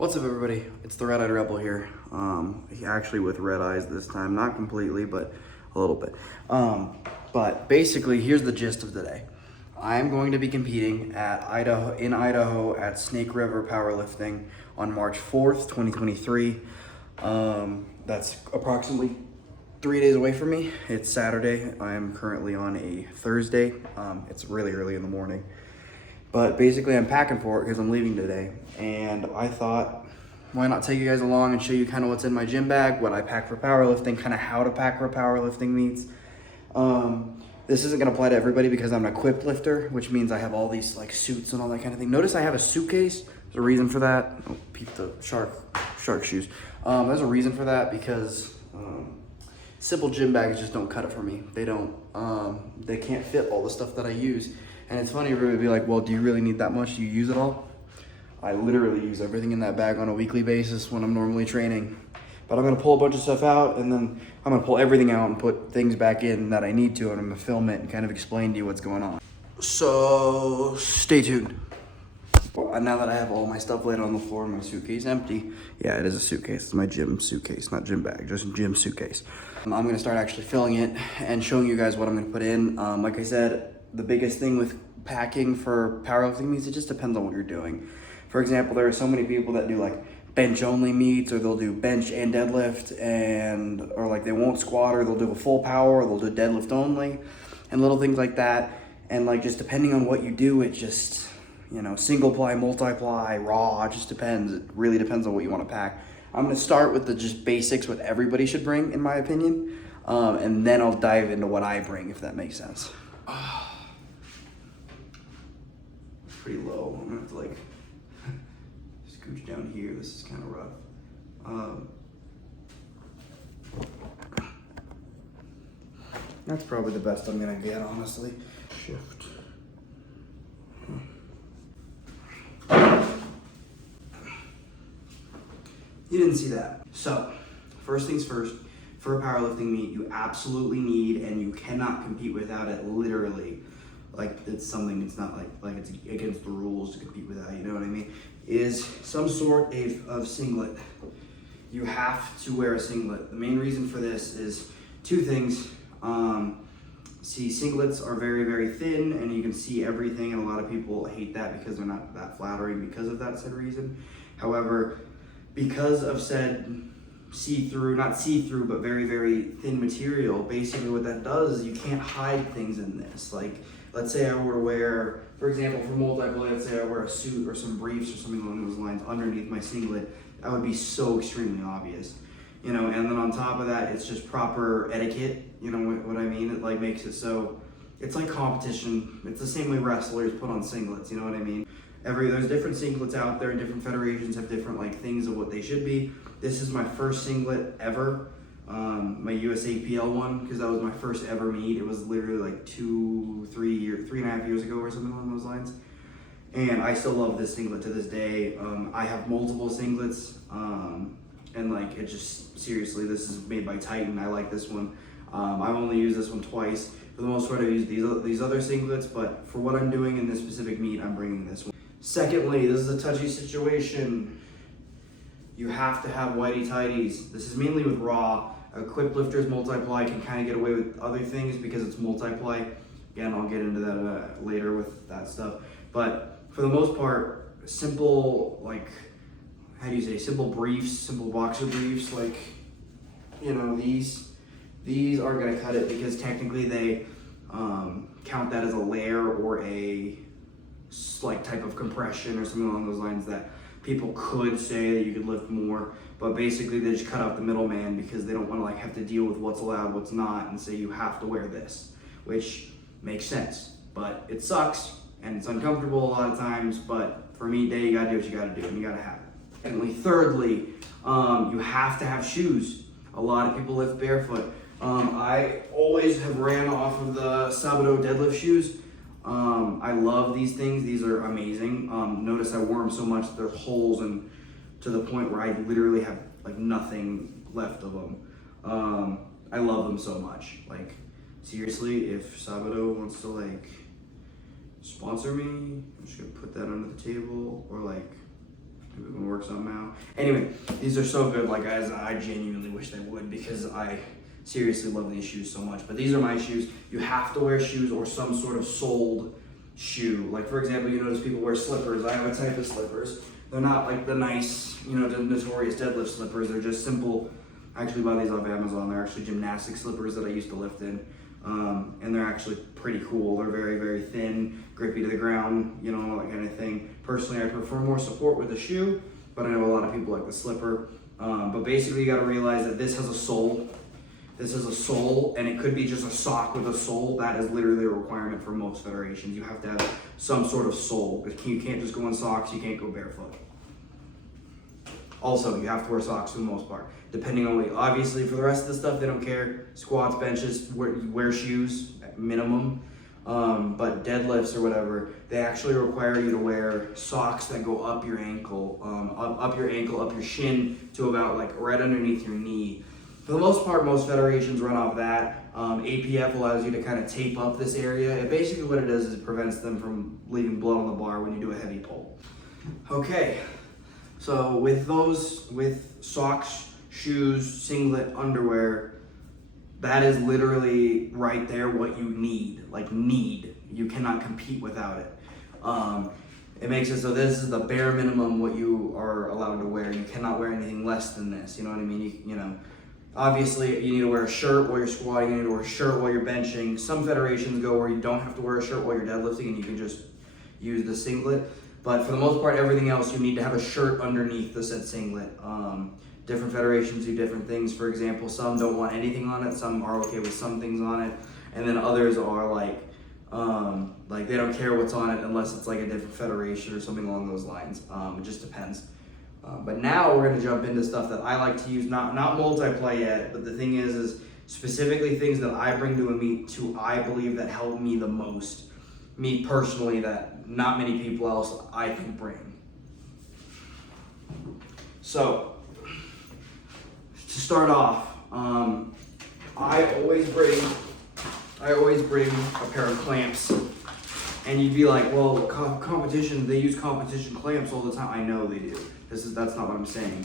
What's up, everybody? It's the Red-Eyed Rebel here. Actually with red eyes this time, not completely, but a little bit. But basically, here's the gist of the day. I'm going to be competing at Idaho at Snake River Powerlifting on March 4th, 2023. That's approximately 3 days away from me. It's Saturday. I am currently on a Thursday. It's really early in the morning. But basically, I'm packing for it because I'm leaving today. And I thought, why not take you guys along and show you kind of what's in my gym bag, what I pack for powerlifting, kind of how to pack for powerlifting meets. This isn't gonna apply to everybody because I'm an equipped lifter, which means I have all these like suits and all that kind of thing. Notice I have a suitcase. There's a reason for that. Oh, peep the shark shoes. There's a reason for that because simple gym bags just don't cut it for me. They don't. They can't fit all the stuff that I use. And it's funny, everybody would be like, well, do you really need that much? Do you use it all? I literally use everything in that bag on a weekly basis when I'm normally training. But I'm gonna pull a bunch of stuff out and then I'm gonna pull everything out and put things back in that I need to, and I'm gonna film it and kind of explain to you what's going on. So stay tuned. Well, now that I have all my stuff laid on the floor and my suitcase empty, yeah, it is a suitcase. It's my gym suitcase, not gym bag, just gym suitcase. I'm gonna start actually filling it and showing you guys what I'm gonna put in. Like I said, the biggest thing with packing for powerlifting meets, it just depends on what you're doing. For example, there are so many people that do like bench only meets, or they'll do bench and deadlift, or like they won't squat, or they'll do a full power, or they'll do deadlift only, and little things like that. And like, just depending on what you do, it just, you know, single ply, multiply, raw, it just depends. It really depends on what you want to pack. I'm gonna start with the just basics, what everybody should bring, in my opinion. And then I'll dive into what I bring, if that makes sense. Pretty low. I'm gonna have to like scooch down here. This is kind of rough. That's probably the best I'm gonna get, honestly. Shift. You didn't see that. So, first things first, for a powerlifting meet, you absolutely need, and you cannot compete without it, literally. Like, it's something, it's not like it's against the rules to compete without, you know what I mean? Is some sort of singlet. You have to wear a singlet. The main reason for this is two things. See, singlets are very, very thin, and you can see everything, and a lot of people hate that because they're not that flattering because of that said reason. However, because of said see-through, not see-through, but very, very thin material, basically what that does is you can't hide things in this. Like, let's say I were to wear, for example, for multiply, let's say I wear a suit or some briefs or something along those lines underneath my singlet, that would be so extremely obvious. You know, and then on top of that, it's just proper etiquette, you know what I mean? It like makes it so, it's like competition. It's the same way wrestlers put on singlets, you know what I mean? There's different singlets out there, and different federations have different like things of what they should be. This is my first singlet ever, my USAPL one, because that was my first ever meet. It was literally like 3.5 years ago or something along those lines. And I still love this singlet to this day. I have multiple singlets, and like, it just, seriously, this is made by Titan. I like this one. I've only used this one twice. For the most part, I've used these other singlets, but for what I'm doing in this specific meet, I'm bringing this one. Secondly, this is a touchy situation. You have to have whitey tighties. This is mainly with raw. Equipped lifters, multiply can kind of get away with other things because it's multiply. Again, I'll get into that later with that stuff. But for the most part, simple, like, how do you say, simple briefs, simple boxer briefs, like, you know, these aren't gonna cut it because technically they count that as a layer or a like type of compression or something along those lines that people could say that you could lift more, but basically they just cut out the middleman because they don't want to like have to deal with what's allowed, what's not, and say you have to wear this, which makes sense, but it sucks and it's uncomfortable a lot of times. But for me, you gotta do what you gotta do, and you gotta have it. Thirdly, you have to have shoes. A lot of people lift barefoot. I always have ran off of the Sabado deadlift shoes. I love these things. These are amazing. Notice I wore them so much, there's holes, and to the point where I literally have like nothing left of them. I love them so much. Like, seriously, if Sabado wants to like sponsor me, I'm just gonna put that under the table, or like Maybe it can work somehow. Anyway, these are so good, like guys, I genuinely wish they would because I seriously love these shoes so much. But these are my shoes. You have to wear shoes or some sort of soled shoe. Like for example, you notice people wear slippers. I have a type of slippers. They're not like the nice, the notorious deadlift slippers. They're just simple. I actually buy these off Amazon. They're actually gymnastic slippers that I used to lift in. And they're actually pretty cool. They're very, very thin, grippy to the ground, all that kind of thing. Personally, I prefer more support with the shoe, but I know a lot of people like the slipper. But basically, you got to realize that this has a sole. This is a sole, and it could be just a sock with a sole. That is literally a requirement for most federations. You have to have some sort of sole. You can't just go in socks. You can't go barefoot. Also, you have to wear socks for the most part. Depending on weight. Obviously, for the rest of the stuff, they don't care. Squats, benches, wear shoes at minimum. But deadlifts or whatever, they actually require you to wear socks that go up your ankle, up your shin to about like right underneath your knee. For the most part, most federations run off that. APF allows you to kind of tape up this area. It basically what it does is it prevents them from leaving blood on the bar when you do a heavy pull. Okay, so with socks, shoes, singlet, underwear, that is literally right there what you need. You cannot compete without it. It makes it so this is the bare minimum what you are allowed to wear. You cannot wear anything less than this. You know what I mean? Obviously, you need to wear a shirt while you're squatting. You need to wear a shirt while you're benching. Some federations go where you don't have to wear a shirt while you're deadlifting and you can just use the singlet. But for the most part, everything else, you need to have a shirt underneath the said singlet. Different federations do different things. For example, some don't want anything on it. Some are okay with some things on it. And then others are like they don't care what's on it unless it's like a different federation or something along those lines. It just depends. But now we're gonna jump into stuff that I like to use, not multiply yet, but the thing is specifically things that I bring to a meet I believe that help me the most, me personally, that not many people else I can bring. So, to start off, I always bring a pair of clamps. And you'd be like, well, competition, they use competition clamps all the time. I know they do. That's not what I'm saying.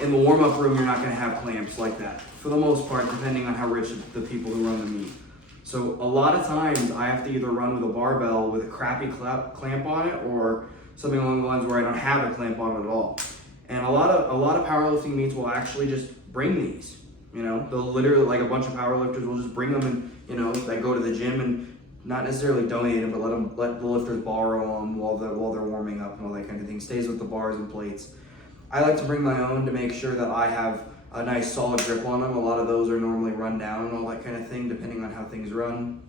In the warm-up room, you're not gonna have clamps like that. For the most part, depending on how rich the people who run the meet. So a lot of times, I have to either run with a barbell with a crappy clamp on it, or something along the lines where I don't have a clamp on it at all. And a lot of powerlifting meets will actually just bring these. They'll literally, like a bunch of powerlifters will just bring them and, they go to the gym and not necessarily donate them, but let the lifters borrow them while they're warming up and all that kind of thing. Stays with the bars and plates. I like to bring my own to make sure that I have a nice solid grip on them. A lot of those are normally run down and all that kind of thing, depending on how things run.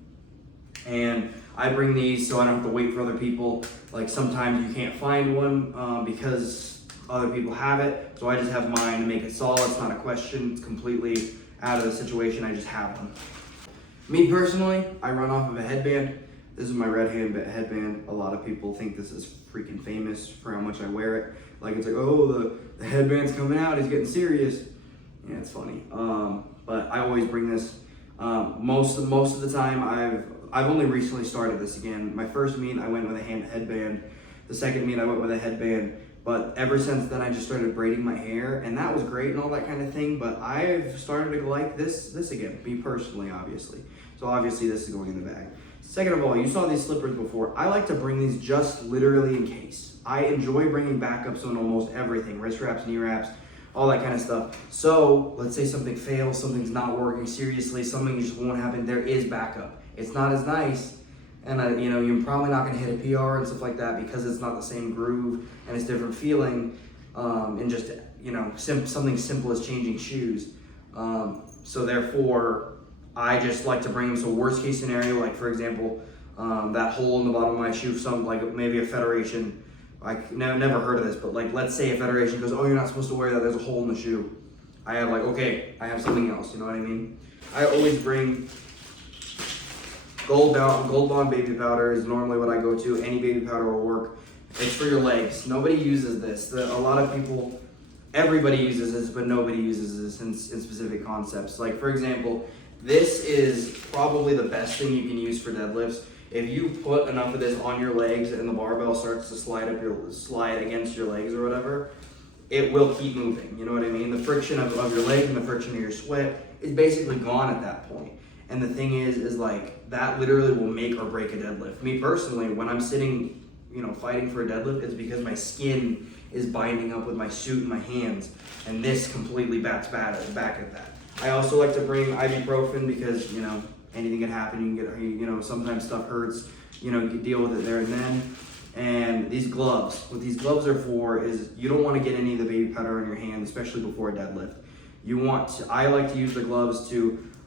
And I bring these so I don't have to wait for other people. Like sometimes you can't find one because other people have it. So I just have mine to make it solid. It's not a question. It's completely out of the situation. I just have them. Me personally, I run off of a headband. This is my red headband. A lot of people think this is freaking famous for how much I wear it. Like it's like, oh, the headband's coming out. He's getting serious. Yeah, it's funny. But I always bring this. Most of the time, I've only recently started this again. My first meet, I went with a headband. The second meet, I went with a headband. But ever since then, I just started braiding my hair, and that was great and all that kind of thing. But I've started to like this again, me personally, obviously. So obviously, this is going in the bag. Second of all, you saw these slippers before. I like to bring these just literally in case. I enjoy bringing backups on almost everything, wrist wraps, knee wraps, all that kind of stuff. So let's say something fails, something's not working seriously, something just won't happen. There is backup. It's not as nice. And you're probably not going to hit a PR and stuff like that because it's not the same groove and it's different feeling, and just something simple as changing shoes. So therefore, I just like to bring them. So worst case scenario, like for example, that hole in the bottom of my shoe, maybe a federation. Never heard of this, but like let's say a federation goes, oh, you're not supposed to wear that. There's a hole in the shoe. I have okay, I have something else. You know what I mean? I always bring. Gold Bond baby powder is normally what I go to. Any baby powder will work. It's for your legs. Nobody uses this. A lot of people, everybody uses this, but nobody uses this in specific concepts. Like for example, this is probably the best thing you can use for deadlifts. If you put enough of this on your legs and the barbell starts to slide against your legs or whatever, it will keep moving. You know what I mean? The friction of your legs and the friction of your sweat is basically gone at that point. And the thing is like that literally will make or break a deadlift. Me personally, when I'm sitting, fighting for a deadlift, it's because my skin is binding up with my suit and my hands, and this completely bats back at that. I also like to bring ibuprofen because, anything can happen. You can get, sometimes stuff hurts, you can deal with it there and then. And these gloves, what these gloves are for is you don't want to get any of the baby powder on your hand, especially before a deadlift. I like to use the gloves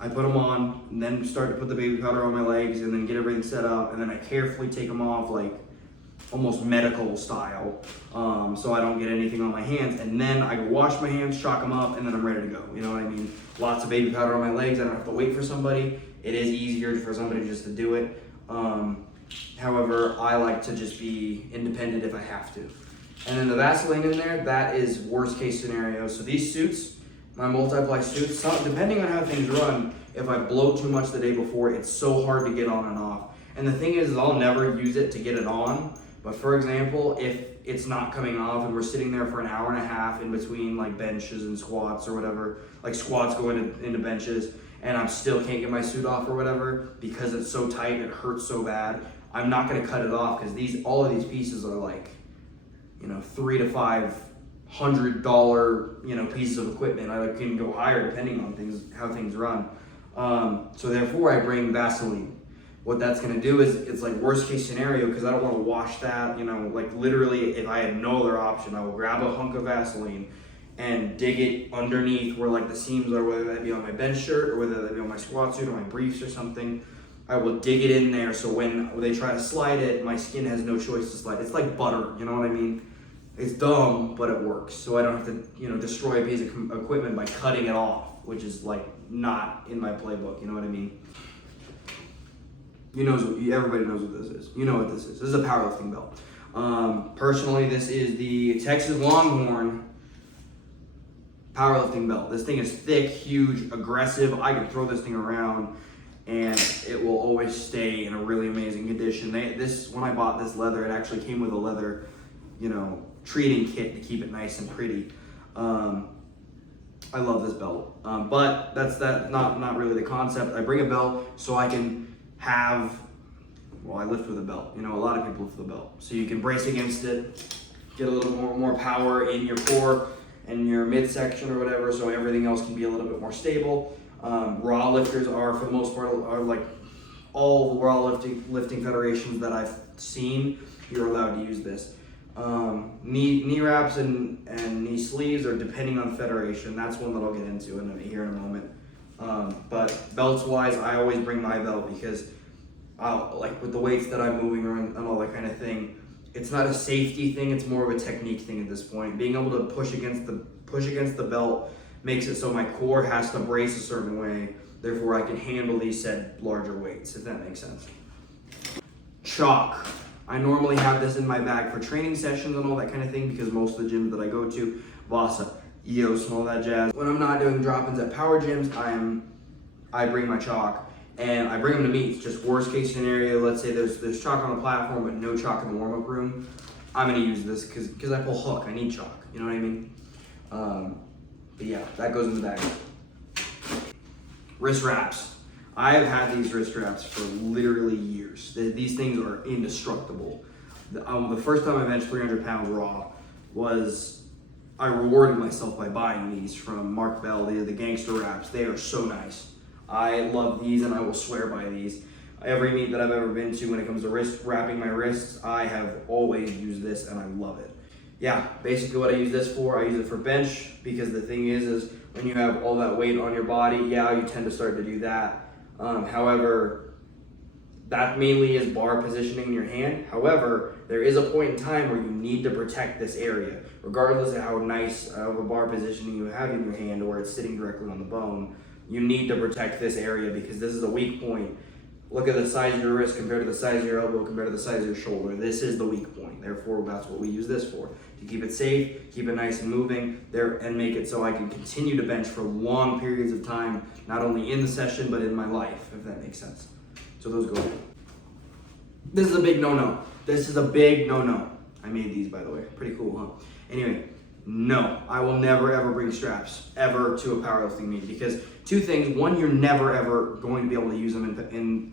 I put them on and then start to put the baby powder on my legs and then get everything set up, and then I carefully take them off like almost medical style, so I don't get anything on my hands, and then I wash my hands, chalk them up, and then I'm ready to go. You know what I mean? Lots of baby powder on my legs. I don't have to wait for somebody. It is easier for somebody just to do it. However, I like to just be independent if I have to. And then the Vaseline in there, that is worst case scenario. So these suits, my multiply suits, depending on how things run, if I blow too much the day before, it's so hard to get on and off. And the thing is I'll never use it to get it on. But for example, if it's not coming off and we're sitting there for an hour and a half in between like benches and squats or whatever, like squats going into benches, and I still can't get my suit off or whatever because it's so tight and it hurts so bad, I'm not gonna cut it off because all of these pieces are like, $300 to $500, pieces of equipment. I can go higher depending on how things run. So therefore I bring Vaseline. What that's gonna do is it's like worst case scenario because I don't want to wash that. Like literally, if I had no other option, I will grab a hunk of Vaseline and dig it underneath where like the seams are, whether that be on my bench shirt or whether that be on my squat suit or my briefs or something. I will dig it in there so when they try to slide it, my skin has no choice to slide. It's like butter, you know what I mean? It's dumb, but it works. So I don't have to, destroy a piece of equipment by cutting it off, which is like not in my playbook, you know what I mean? Everybody knows what this is. You know what this is. This is a powerlifting belt. Personally, this is the Texas Longhorn powerlifting belt. This thing is thick, huge, aggressive. I can throw this thing around and it will always stay in a really amazing condition. When I bought this leather, it actually came with a leather, treating kit to keep it nice and pretty. I love this belt, but that's not really the concept. I bring a belt so I can I lift with a belt. A lot of people lift with a belt. So you can brace against it, get a little more power in your core and your midsection or whatever, so everything else can be a little bit more stable. Raw lifters are, for the most part, are like all raw lifting federations that I've seen, you're allowed to use this. Knee wraps and knee sleeves are depending on federation. That's one that I'll get into here in a moment. But belts wise, I always bring my belt because like with the weights that I'm moving around and all that kind of thing, it's not a safety thing, it's more of a technique thing at this point. Being able to push against the belt makes it so my core has to brace a certain way, therefore I can handle these said larger weights, if that makes sense. Chalk. I normally have this in my bag for training sessions and all that kind of thing because most of the gyms that I go to, Vasa, EOS and all that jazz. When I'm not doing drop-ins at power gyms, I bring my chalk and I bring them to meets. Just worst case scenario, let's say there's chalk on the platform but no chalk in the warm-up room. I'm gonna use this because I pull hook, I need chalk, you know what I mean? But yeah, that goes in the bag. Wrist wraps. I have had these wrist wraps for literally years. These things are indestructible. The first time I benched 300 pounds raw I rewarded myself by buying these from Mark Bell, the gangster wraps. They are so nice. I love these and I will swear by these. Every meet that I've ever been to when it comes to wrapping my wrists, I have always used this and I love it. Yeah, basically what I use this for, I use it for bench because the thing is when you have all that weight on your body, yeah, you tend to start to do that. However, that mainly is bar positioning in your hand. However, there is a point in time where you need to protect this area. Regardless of how nice of a bar positioning you have in your hand or it's sitting directly on the bone, you need to protect this area because this is a weak point. Look at the size of your wrist compared to the size of your elbow compared to the size of your shoulder. This is the weak point. Therefore, that's what we use this for. To keep it safe, keep it nice and moving, and make it so I can continue to bench for long periods of time, not only in the session, but in my life, if that makes sense. So those go. This is a big no-no. This is a big no-no. I made these, by the way. Pretty cool, huh? Anyway, no, I will never ever bring straps ever to a powerlifting meet, because two things. One, you're never ever going to be able to use them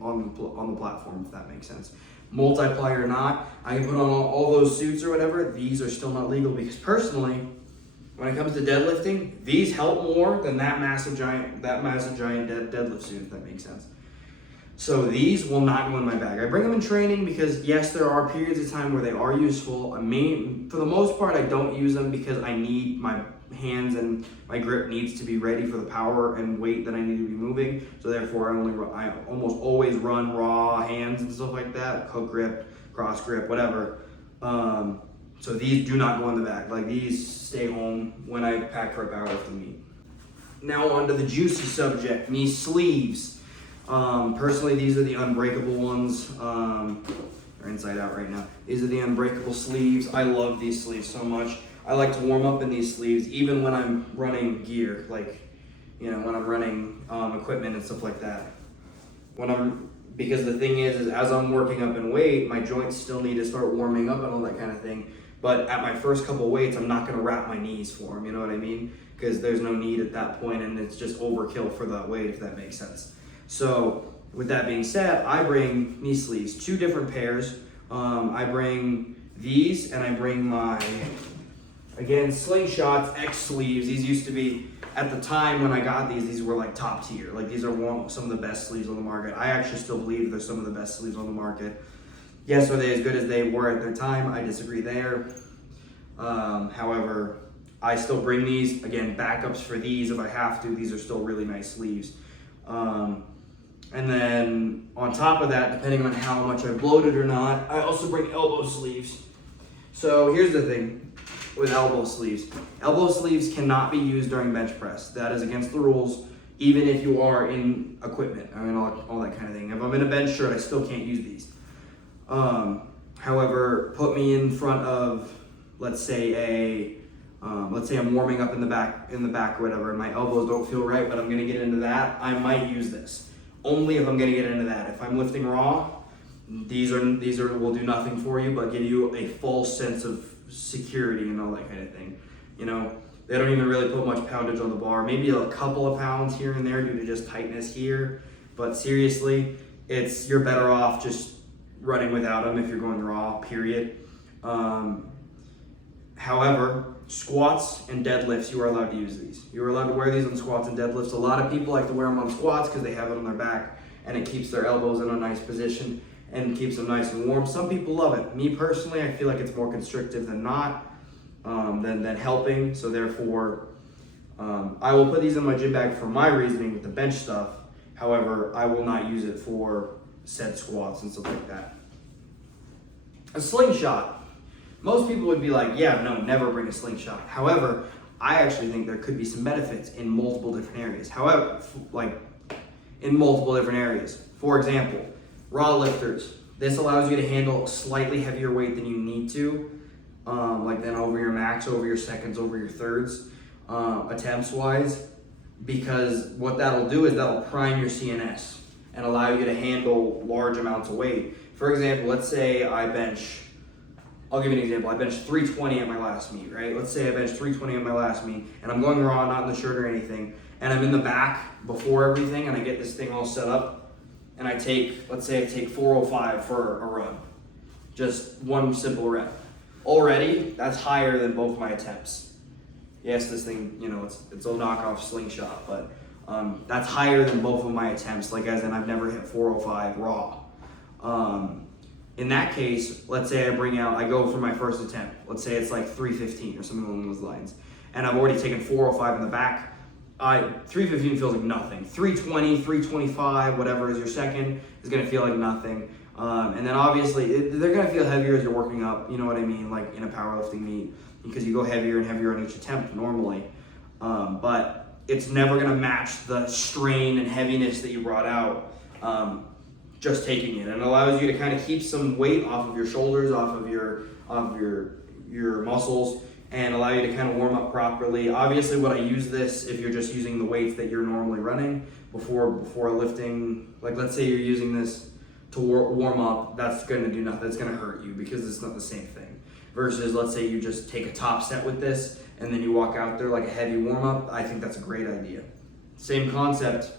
on the platform, if that makes sense. Multiply or not, I can put on all those suits or whatever. These are still not legal, because personally, when it comes to deadlifting, these help more than that massive giant deadlift suit, if that makes sense. So these will not go in my bag. I bring them in training because yes, there are periods of time where they are useful. For the most part, I don't use them because I need my hands and my grip needs to be ready for the power and weight that I need to be moving. So therefore, I almost always run raw hands and stuff like that, hook grip, cross grip, whatever. So these do not go in the bag. Like, these stay home when I pack for a powerlifting meet. Now on to the juicy subject, knee sleeves. Personally, these are the unbreakable ones. They're inside out right now. These are the unbreakable sleeves. I love these sleeves so much. I like to warm up in these sleeves even when I'm running gear, like, when I'm running equipment and stuff like that. Because the thing is as I'm working up in weight, my joints still need to start warming up and all that kind of thing. But at my first couple weights, I'm not going to wrap my knees for them, you know what I mean? Because there's no need at that point, and it's just overkill for that weight, if that makes sense. So with that being said, I bring knee sleeves, 2 different pairs. I bring these, and I bring my, again, Slingshots X sleeves. These used to be, at the time when I got these were like top tier. Like, these are some of the best sleeves on the market. I actually still believe they're some of the best sleeves on the market. Yes, are they as good as they were at their time? I disagree there. However, I still bring these. Again, backups for these if I have to. These are still really nice sleeves. And then on top of that, depending on how much I've bloated or not, I also bring elbow sleeves. So here's the thing with elbow sleeves. Elbow sleeves cannot be used during bench press. That is against the rules, even if you are in equipment, all that kind of thing. If I'm in a bench shirt, I still can't use these. However, put me in front of, let's say I'm warming up in the back or whatever, and my elbows don't feel right, but I'm gonna get into that, I might use this. Only if I'm gonna get into that. If I'm lifting raw, these will do nothing for you, but give you a false sense of security and all that kind of thing. They don't even really put much poundage on the bar. Maybe a couple of pounds here and there due to just tightness here. But seriously, you're better off just running without them if you're going raw, period. However, squats and deadlifts, you are allowed to use these. You are allowed to wear these on squats and deadlifts. A lot of people like to wear them on squats because they have it on their back and it keeps their elbows in a nice position and keeps them nice and warm. Some people love it. Me personally, I feel like it's more constrictive than not, than helping. So therefore, I will put these in my gym bag for my reasoning with the bench stuff. However, I will not use it for said squats and stuff like that. A slingshot. Most people would be like, yeah, no, never bring a slingshot. However, I actually think there could be some benefits in multiple different areas. For example, raw lifters. This allows you to handle a slightly heavier weight than you need to, then over your max, over your seconds, over your thirds, attempts wise, because what that'll do is that'll prime your CNS and allow you to handle large amounts of weight. For example, let's say I'll give you an example. I benched 320 at my last meet, right? Let's say I benched 320 at my last meet, and I'm going raw, not in the shirt or anything, and I'm in the back before everything, and I get this thing all set up, and let's say I take 405 for a run. Just one simple rep. Already, that's higher than both my attempts. Yes, this thing, it's a knockoff slingshot, but that's higher than both of my attempts, as in I've never hit 405 raw. In that case, let's say I go for my first attempt. Let's say it's like 315 or something along those lines. And I've already taken 405 in the back. 315 feels like nothing. 320, 325, whatever is your second, is gonna feel like nothing. And then obviously, they're gonna feel heavier as you're working up, you know what I mean, like in a powerlifting meet, because you go heavier and heavier on each attempt normally. But it's never gonna match the strain and heaviness that you brought out. Just taking it, and it allows you to kind of keep some weight off of your shoulders, off of your muscles, and allow you to kind of warm up properly. Obviously, when I use this, if you're just using the weights that you're normally running before lifting, like let's say you're using this to warm up, that's gonna do nothing. That's gonna hurt you because it's not the same thing. Versus, let's say you just take a top set with this and then you walk out there like a heavy warm up. I think that's a great idea. Same concept,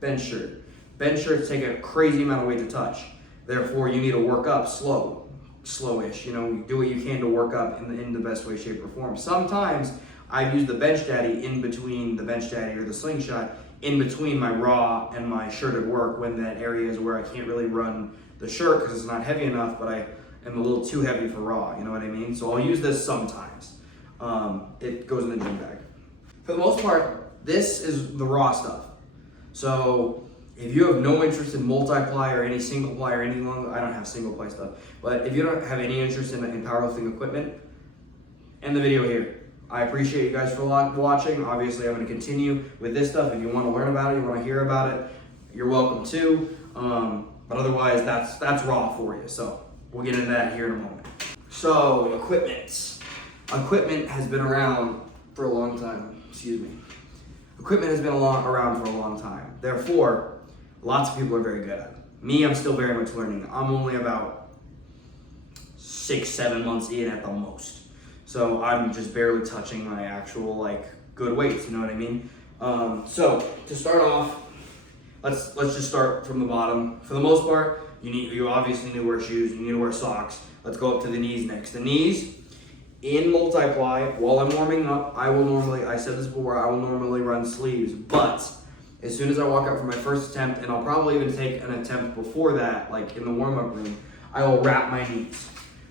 bench shirt. Bench shirts take a crazy amount of weight to touch. Therefore, you need to work up slowish. You know, you do what you can to work up in the best way, shape, or form. Sometimes I've used the bench daddy in between the bench daddy or the slingshot in between my raw and my shirted work when that area is where I can't really run the shirt because it's not heavy enough, but I am a little too heavy for raw, you know what I mean? So I'll use this sometimes. It goes in the gym bag. For the most part, this is the raw stuff. So if you have no interest in multi-ply or any single ply or anything along, I don't have single ply stuff, but if you don't have any interest in powerlifting equipment, end the video here. I appreciate you guys for watching. Obviously, I'm going to continue with this stuff. If you want to learn about it, you want to hear about it, you're welcome to. But otherwise, that's raw for you. So we'll get into that here in a moment. So equipment. Equipment has been around for a long time. Excuse me. Equipment has been around for a long time. Therefore, lots of people are very good at it. Me, I'm still very much learning. I'm only about 6-7 months in at the most. So I'm just barely touching my actual like good weights, you know what I mean? So to start off, let's just start from the bottom. For the most part, you obviously need to wear shoes, you need to wear socks. Let's go up to the knees next. The knees, in multiply, while I'm warming up, I said this before, I will normally run sleeves, but as soon as I walk out for my first attempt, and I'll probably even take an attempt before that, like in the warm-up room, I will wrap my knees.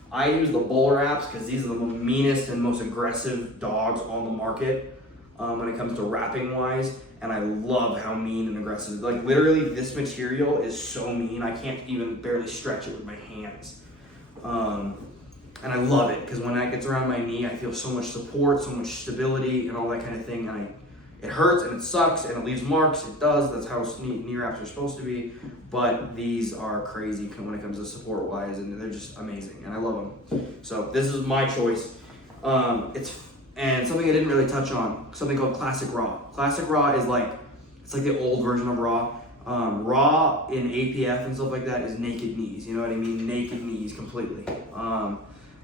I use the bull wraps because these are the meanest and most aggressive dogs on the market when it comes to wrapping wise, and I love how mean and aggressive. Like literally, this material is so mean I can't even barely stretch it with my hands, and I love it because when that gets around my knee, I feel so much support, so much stability, and all that kind of thing. And it hurts and it sucks and it leaves marks. It does. That's how knee wraps are supposed to be. But these are crazy when it comes to support wise, and they're just amazing, and I love them. So this is my choice. And something I didn't really touch on, something called Classic Raw. Classic Raw is it's like the old version of Raw. Raw in APF and stuff like that is naked knees. You know what I mean? Naked knees completely.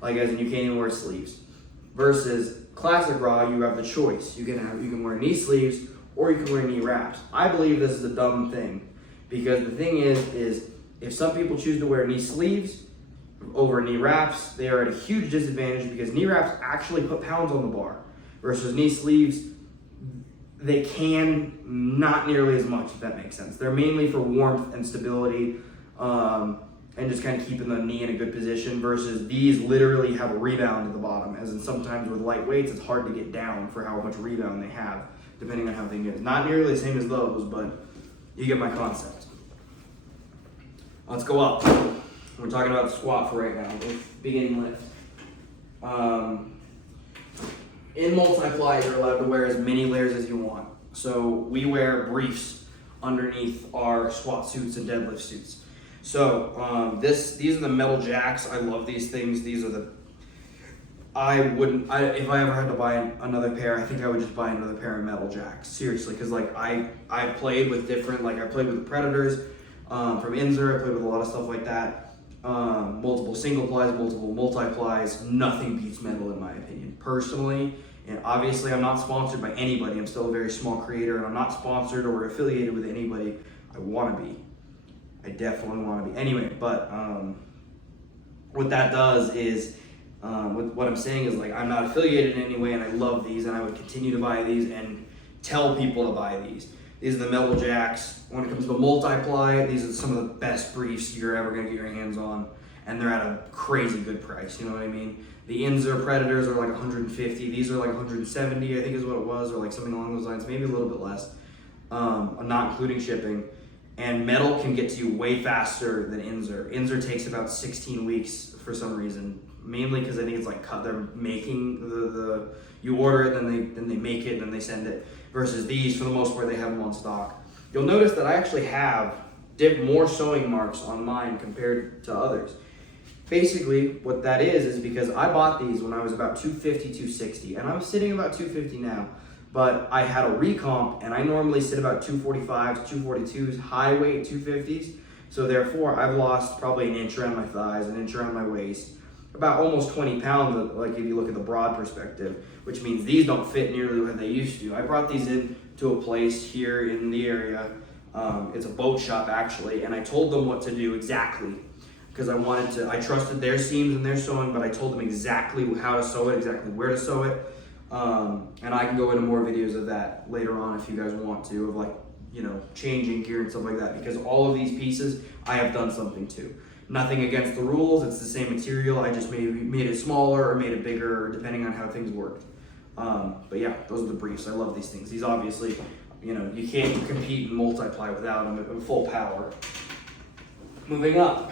Like as in you can't even wear sleeves. Versus Classic Raw, you have the choice. You can wear knee sleeves or you can wear knee wraps. I believe this is a dumb thing because the thing is if some people choose to wear knee sleeves over knee wraps, they are at a huge disadvantage because knee wraps actually put pounds on the bar versus knee sleeves, they can not nearly as much, if that makes sense. They're mainly for warmth and stability and just kind of keeping the knee in a good position versus these literally have a rebound at the bottom, as in sometimes with light weights, it's hard to get down for how much rebound they have, depending on how they get. Not nearly the same as those, but you get my concept. Let's go up. We're talking about the squat for right now, beginning lift. In multiply, you're allowed to wear as many layers as you want. So we wear briefs underneath our squat suits and deadlift suits. So these are the metal jacks. I love these things. These are the, if I ever had to buy another pair, I think I would just buy another pair of metal jacks. Seriously, because like I played with different, like I played with the Predators from Inzer. I played with a lot of stuff like that. Multiple single plies, multiple multi-plies. Nothing beats metal in my opinion, personally. And obviously I'm not sponsored by anybody. I'm still a very small creator and I'm not sponsored or affiliated with anybody. I want to be. I definitely want to be. Anyway, but what that does is, what I'm saying is like I'm not affiliated in any way and I love these and I would continue to buy these and tell people to buy these. These are the metal jacks. When it comes to multiply, these are some of the best briefs you're ever going to get your hands on, and they're at a crazy good price, you know what I mean? The Inzer Predators are like 150, these are like 170, I think is what it was, or like something along those lines, maybe a little bit less, not including shipping. And metal can get to you way faster than Inzer. Inzer takes about 16 weeks for some reason, mainly because I think it's like they're making you order it, then they make it, and then they send it. Versus these, for the most part, they have them on stock. You'll notice that I actually have more sewing marks on mine compared to others. Basically, what that is because I bought these when I was about 250, 260, and I'm sitting about 250 now. But I had a recomp, and I normally sit about 245s, 242s, high weight 250s. So therefore, I've lost probably an inch around my thighs, an inch around my waist, about almost 20 pounds, like if you look at the broad perspective, which means these don't fit nearly what they used to. I brought these in to a place here in the area. It's a boat shop actually, and I told them what to do exactly, because I trusted their seams and their sewing, but I told them exactly how to sew it, exactly where to sew it. And I can go into more videos of that later on if you guys want to, of like, changing gear and stuff like that, because all of these pieces I have done something to. Nothing against the rules, it's the same material, I just maybe made it smaller or made it bigger, depending on how things worked. But yeah, those are the briefs. I love these things. These obviously, you can't compete in multiply without them at full power. Moving up.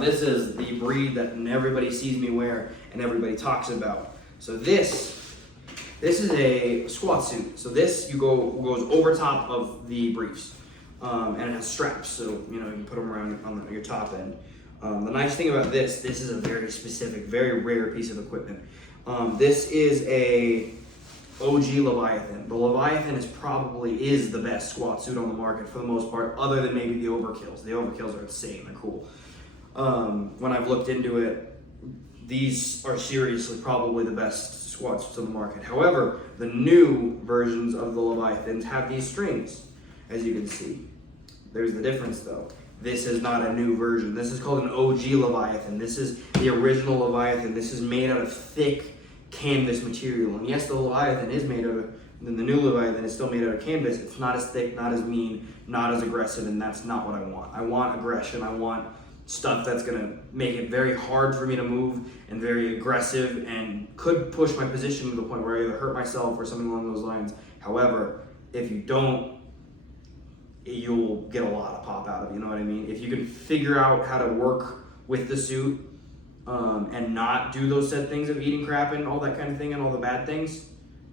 This is the breed that everybody sees me wear and everybody talks about. So this is a squat suit. So this goes over top of the briefs, and it has straps. So you can put them around on your top end. The nice thing about this is a very specific, very rare piece of equipment. This is a OG Leviathan. The Leviathan is the best squat suit on the market for the most part, other than maybe the Overkills. The Overkills are insane. They're cool. When I've looked into it, these are seriously probably the best squat suits on the market. However, the new versions of the Leviathans have these strings, as you can see. There's the difference though. This is not a new version. This is called an OG Leviathan. This is the original Leviathan. This is made out of thick canvas material. And yes, the Leviathan is made out of, then the new Leviathan is still made out of canvas. It's not as thick, not as mean, not as aggressive, and that's not what I want. I want aggression. I want stuff that's gonna make it very hard for me to move and very aggressive and could push my position to the point where I either hurt myself or something along those lines. However, if you don't, you'll get a lot of pop out of it, you know what I mean? If you can figure out how to work with the suit and not do those said things of eating crap and all that kind of thing and all the bad things,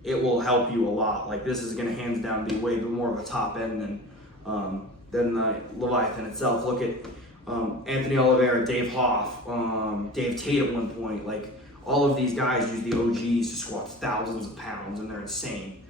it will help you a lot. Like this is gonna hands down be way more of a top end than the Leviathan itself. Look at Anthony Oliveira, Dave Hoff, Dave Tate at one point. Like all of these guys use the OGs to squat thousands of pounds, and they're insane.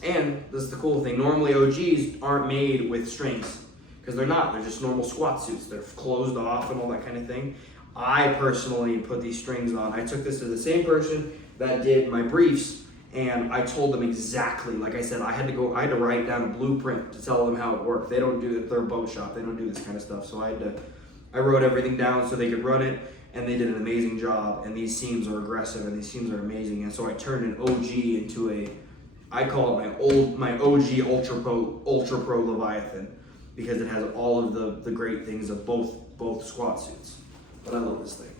And this is the cool thing. Normally OGs aren't made with strings because they're not. They're just normal squat suits. They're closed off and all that kind of thing. I personally put these strings on. I took this to the same person that did my briefs, and I told them exactly, like I said, I had to write down a blueprint to tell them how it worked. They don't do it, they're a boat shop, they don't do this kind of stuff. So I wrote everything down so they could run it, and they did an amazing job. And these seams are aggressive and these seams are amazing. And so I turned an OG into I call it my OG Ultra Pro Leviathan, because it has all of the great things of both squat suits. But I love this thing.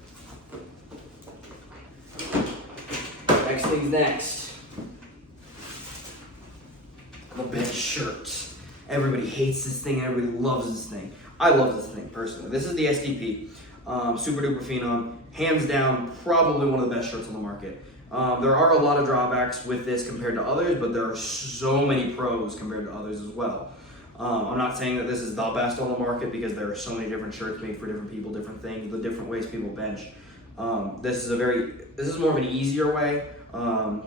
Next thing's next. The bench shirt. Everybody hates this thing, everybody loves this thing. I love this thing personally. This is the SDP, Super Duper Phenom. Hands down, probably one of the best shirts on the market. There are a lot of drawbacks with this compared to others, but there are so many pros compared to others as well. I'm not saying that this is the best on the market, because there are so many different shirts made for different people, different things, the different ways people bench. This is more of an easier way.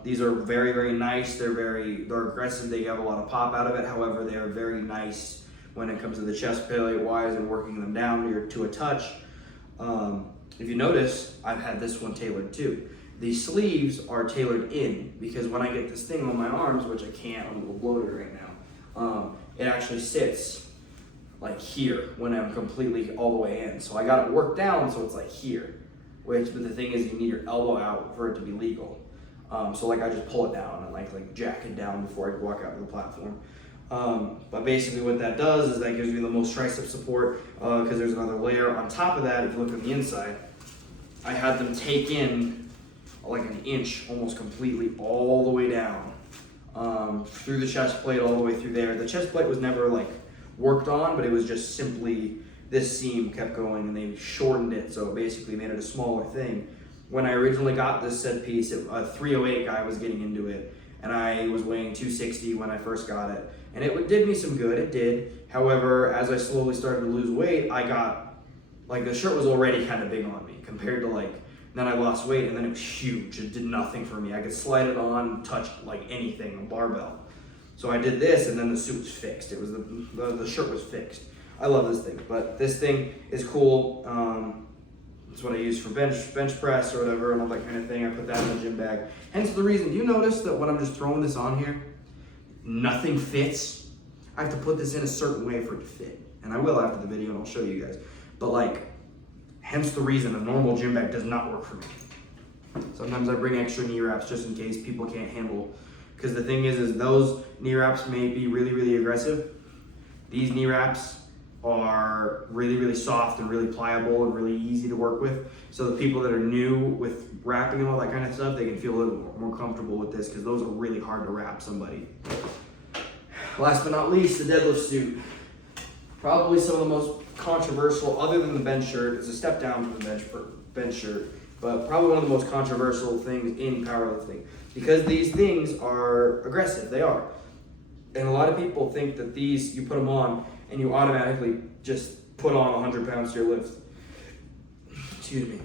These are very, very nice. They're aggressive. They have a lot of pop out of it. However, they are very nice when it comes to the chest plate wise and working them down to a touch. If you notice, I've had this one tailored too. The sleeves are tailored in, because when I get this thing on my arms, which I can't, I'm a little bloated right now, it actually sits like here when I'm completely all the way in. So I got it worked down so it's like here, but the thing is you need your elbow out for it to be legal. So like I just pull it down and like jack it down before I walk out to the platform. But basically what that does is that gives me the most tricep support, because there's another layer on top of that. If you look on the inside, I had them take in like an inch almost completely all the way down, through the chest plate all the way through there. The chest plate was never like worked on, but it was just simply this seam kept going and they shortened it, so it basically made it a smaller thing. When I originally got this set piece, a 308 guy was getting into it, and I was weighing 260 when I first got it, and it did me some good, it did. However, as I slowly started to lose weight, I got, like, the shirt was already kind of big on me compared to then I lost weight, and then it was huge. It did nothing for me. I could slide it on, touch like anything, a barbell. So I did this, and then the suit was fixed. It was the shirt was fixed. I love this thing, but this thing is cool. It's what I use for bench press or whatever and all that kind of thing. I put that in the gym bag. Hence the reason, do you notice that when I'm just throwing this on here, nothing fits? I have to put this in a certain way for it to fit. And I will after the video and I'll show you guys. But like, hence the reason a normal gym bag does not work for me. Sometimes I bring extra knee wraps just in case people can't handle. Because the thing is those knee wraps may be really, really aggressive. These knee wraps are really, really soft and really pliable and really easy to work with. So the people that are new with wrapping and all that kind of stuff, they can feel a little more comfortable with this because those are really hard to wrap somebody. Last but not least, the deadlift suit. Probably some of the most controversial, other than the bench shirt. It's a step down from the bench shirt, but probably one of the most controversial things in powerlifting because these things are aggressive. They are. And a lot of people think that these, you put them on and you automatically just put on 100 pounds to your lift. Excuse me.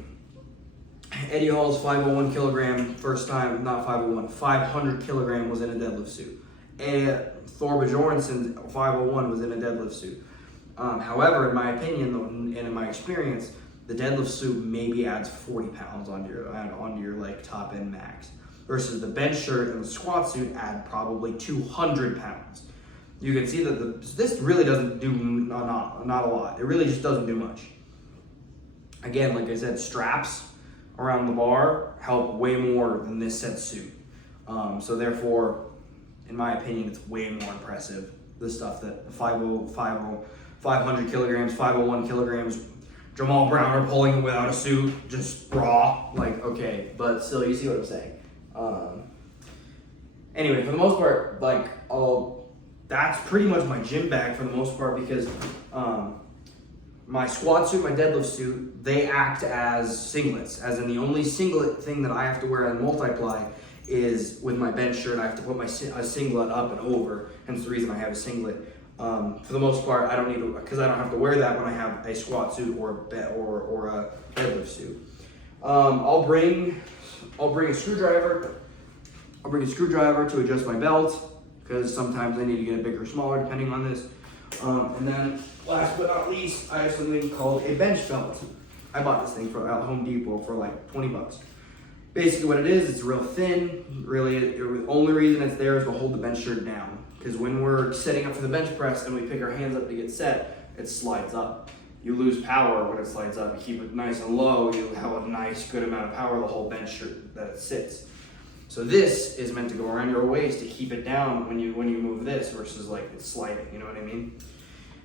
Eddie Hall's 501 kilogram, first time, not 501, 500 kilogram was in a deadlift suit. And Thor Bjornsson's 501 was in a deadlift suit. However, in my opinion, and in my experience, the deadlift suit maybe adds 40 pounds onto your like top end max, versus the bench shirt and the squat suit add probably 200 pounds. You can see that this really doesn't do not a lot. It really just doesn't do much. Again, like I said, straps around the bar help way more than this set suit. So therefore, in my opinion, it's way more impressive. The stuff that 500 kilograms, 501 kilograms, Jamal Brown are pulling without a suit, just raw. Like, okay, but still, you see what I'm saying. Anyway, for the most part, like, that's pretty much my gym bag for the most part because my squat suit, my deadlift suit, they act as singlets. As in the only singlet thing that I have to wear on multiply is with my bench shirt. I have to put a singlet up and over, hence the reason I have a singlet. For the most part, I don't need to, because I don't have to wear that when I have a squat suit or a deadlift suit. I'll bring a screwdriver. I'll bring a screwdriver to adjust my belt because sometimes I need to get it bigger or smaller depending on this. And then last but not least, I have something called a bench belt. I bought this thing at Home Depot for like 20 bucks. Basically what it is, it's real thin. Really, the only reason it's there is to hold the bench shirt down. Because when we're setting up for the bench press and we pick our hands up to get set, it slides up. You lose power when it slides up. You keep it nice and low, you have a nice, good amount of power the whole bench shirt that it sits. So this is meant to go around your waist to keep it down when you move this versus like it's sliding, you know what I mean?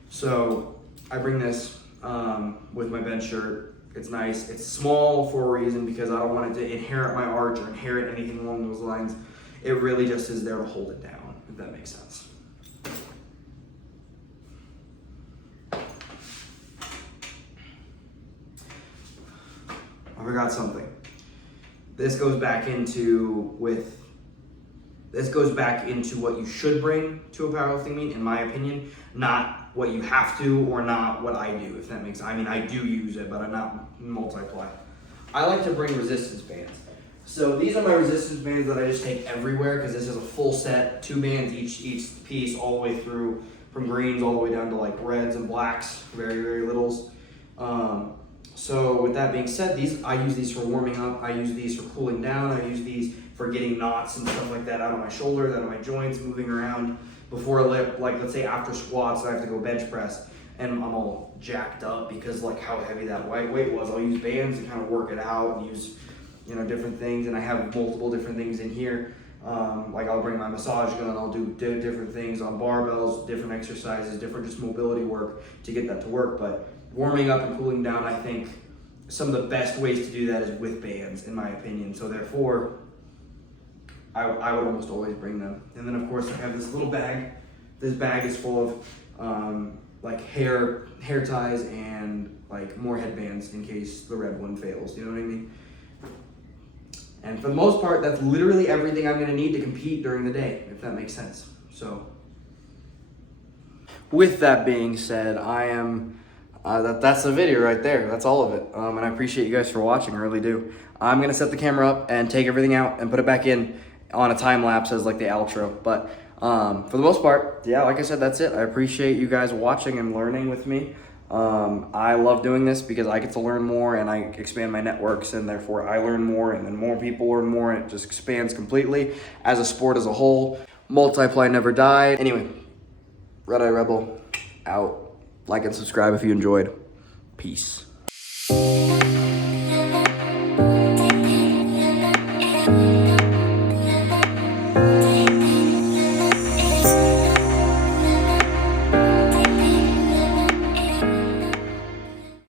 So I bring this with my bench shirt. It's nice. It's small for a reason because I don't want it to inherit my arch or inherit anything along those lines. It really just is there to hold it down, if that makes sense. I forgot something. This goes back into what you should bring to a powerlifting meet, in my opinion, not what you have to or not what I do, if that makes sense. I mean, I do use it, but I'm not multiply. I like to bring resistance bands. So these are my resistance bands that I just take everywhere because this is a full set, 2 bands each piece, all the way through, from greens all the way down to like reds and blacks, very, very littles. So with that being said, I use these for warming up. I use these for cooling down. I use these for getting knots and stuff like that out of my shoulders, out of my joints, moving around before, like let's say after squats, I have to go bench press and I'm all jacked up because like how heavy that weight was. I'll use bands to kind of work it out and use, different things. And I have multiple different things in here. Like I'll bring my massage gun, I'll do different things on barbells, different exercises, different just mobility work to get that to work. But warming up and cooling down, I think some of the best ways to do that is with bands, in my opinion. So therefore, I would almost always bring them. And then of course I have this little bag. This bag is full of like hair ties and like more headbands in case the red one fails, you know what I mean? And for the most part, that's literally everything I'm gonna need to compete during the day, if that makes sense. So, with that being said, I am, that's the video right there. That's all of it. And I appreciate you guys for watching, I really do. I'm gonna set the camera up and take everything out and put it back in on a time lapse as like the outro. But For the most part, yeah, like I said, that's it. I appreciate you guys watching and learning with me. I love doing this because I get to learn more and I expand my networks, and therefore I learn more, and then more people learn more, and it just expands completely as a sport as a whole. Multiply, never die. Anyway, Red Eye Rebel out. Like and subscribe if you enjoyed. Peace.